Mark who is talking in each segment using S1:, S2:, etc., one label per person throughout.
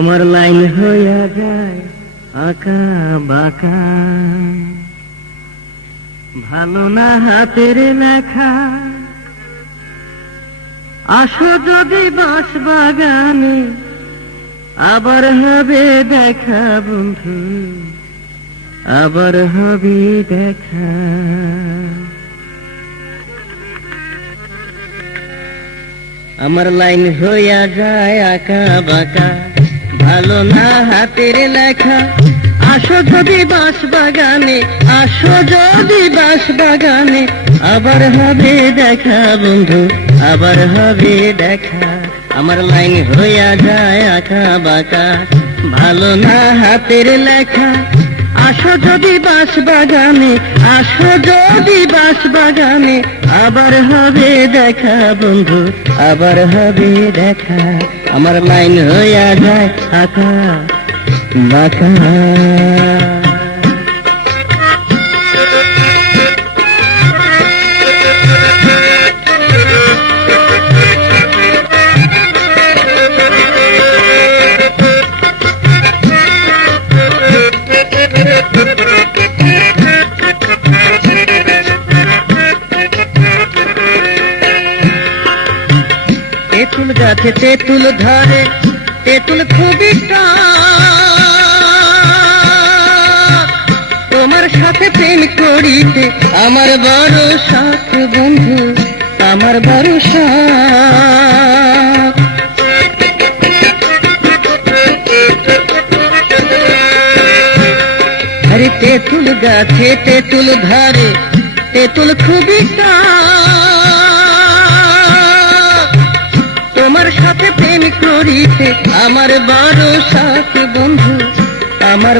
S1: আমার লাইন হইয়া যায় আঁকা বাঁকা। ভালো না হাতের লেখা। আসো যদি বাঁশ বাগানে আবার হবে দেখা বন্ধু, আবার হবে দেখা। আমার লাইন হইয়া যায় আঁকা বাঁকা। ভালো না হাতের লেখা। আসো যদি বাস বাগানে আসো যদি বাস বাগানে আবার হবে দেখা বন্ধু, আবার হবে দেখা। আমার লাইন হইয়া যায় আঁকা বাঁকা। ভালো না হাতের লেখা আসো যদি বাস বাগানে, আসো যদি বাস বাগানে, আবার হবে দেখা বন্ধু, আবার হবে দেখা। আমার লাইন হইয়া যায় আঁকা বাঁকা। তেঁতুল গাছে তেঁতুল ধরে তেঁতুল খুবই তোমার সাথে প্রেম করিতে আমার বড় শখ বন্ধু, আমার বড় শখ আরে তেঁতুল গাছে তেঁতুল ধরে তেঁতুল খুবই টক। সাথে প্রেম করিতে, আমার বারো সাথ বন্ধু, আমার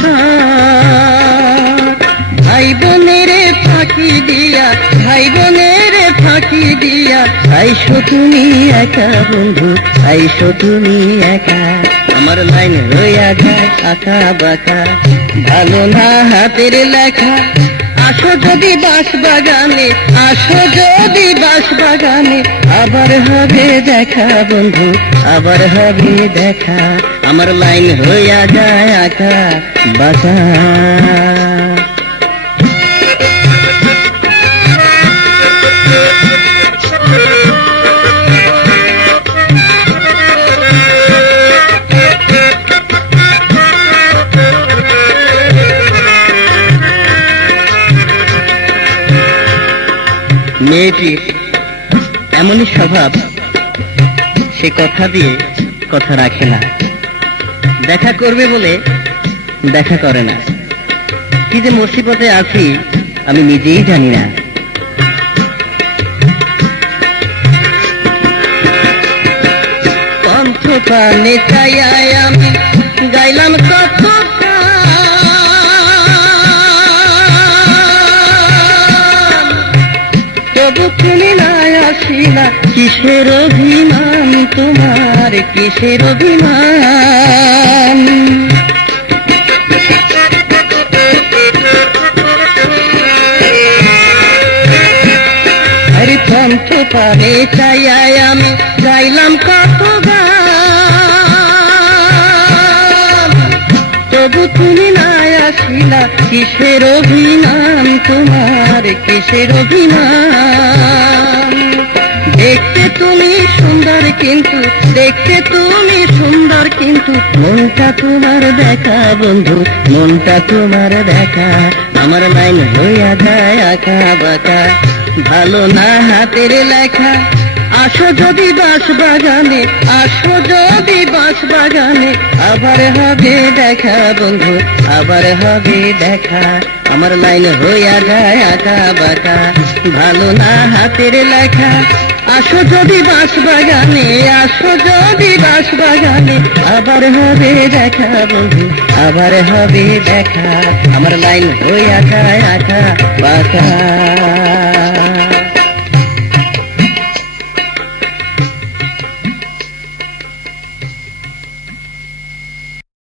S1: সাথ ভাই বোনের ফাঁকি দিয়া, ভাই বোনের ফাঁকি দিয়া, আইসো তুমি একা বন্ধু, আইসো তুমি একা। আমার লাইন হইয়া যায় আঁকা বাঁকা, ভালো না হাতের লেখা আসো যদি বাস বাগানে আসো যদি বাস বাগানে আবার হবে দেখা বন্ধু, আবার হবে দেখা। আমার লাইন হইয়া যায় আঁকা বাঁকা মেয়েটির এমনই স্বভাব, সে কথা দিয়ে কথা রাখে না। দেখা করবে বলে দেখা করে না। কি যে মুসিবতে আছি, আমি নিজেই জানি না। কণ্ঠ কানে চাইয়ায় আমি গাইলাম কত আসিলা, কিসের অভিমান তোমার, কিসের অভিমান? কণ্ঠ পানে চাইয়ায় আমি গাইলাম কত তবু তুমি নাই আসিলা, কিসের অভিমান তোমার কিসের অভিমান? দেখতে তুমি সুন্দর কিন্তু, দেখতে তুমি সুন্দর কিন্তু, মনটা তোমার দেখা বন্ধু, মনটা তোমার দেখা। আমার লাইন হইয়া যায় আঁকা বাঁকা। ভালো না হাতের লেখা। আসো যদি বাঁশ বাগানে, আসো যদি বাঁশ বাগানে, আবার হবে দেখা বন্ধু, আবার হবে দেখা। আমার লাইন হইয়া যায় আঁকা বাঁকা। ভালো না হাতের লেখা। আসো যদি বাস বাগানে আসো যদি বাস বাগানে আবার হবে দেখা বন্ধু, আবার হবে দেখা। আমার লাইন হইয়া যায় আঁকা বাঁকা।